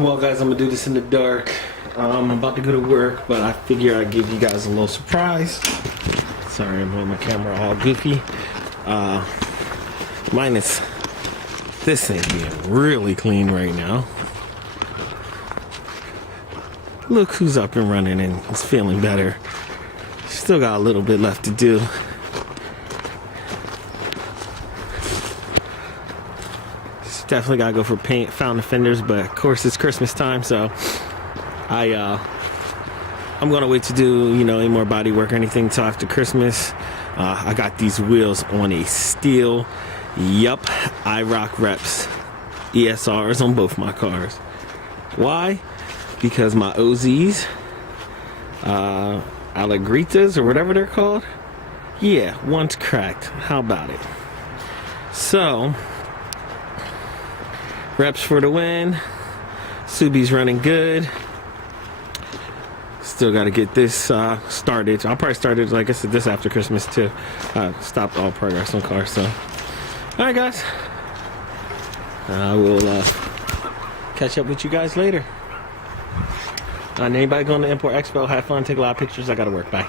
Well guys, I'm gonna do this in the dark. I'm about to go to work, but I figure I'd give you guys a little surprise. Sorry, I'm on my camera all goofy. Minus this thing being really clean right now. Look who's up and running and is feeling better. Still got a little bit left to do. Definitely gotta go for paint, fountain fenders, but of course it's Christmas time, so I'm gonna wait to do any more body work or anything till after Christmas. I got these wheels on a steel, yup, IROC Reps ESRs on both my cars. Why? Because my OZs, Alegritas or whatever they're called, yeah, one's cracked. How about it? So Reps for the win. Subi's running good. Still got to get this started. I'll probably start it, like I said, this after Christmas too. Stopped all progress on cars. So, all right, guys. I will catch up with you guys later. And anybody going to Import Expo, have fun, take a lot of pictures. I got to work. Bye.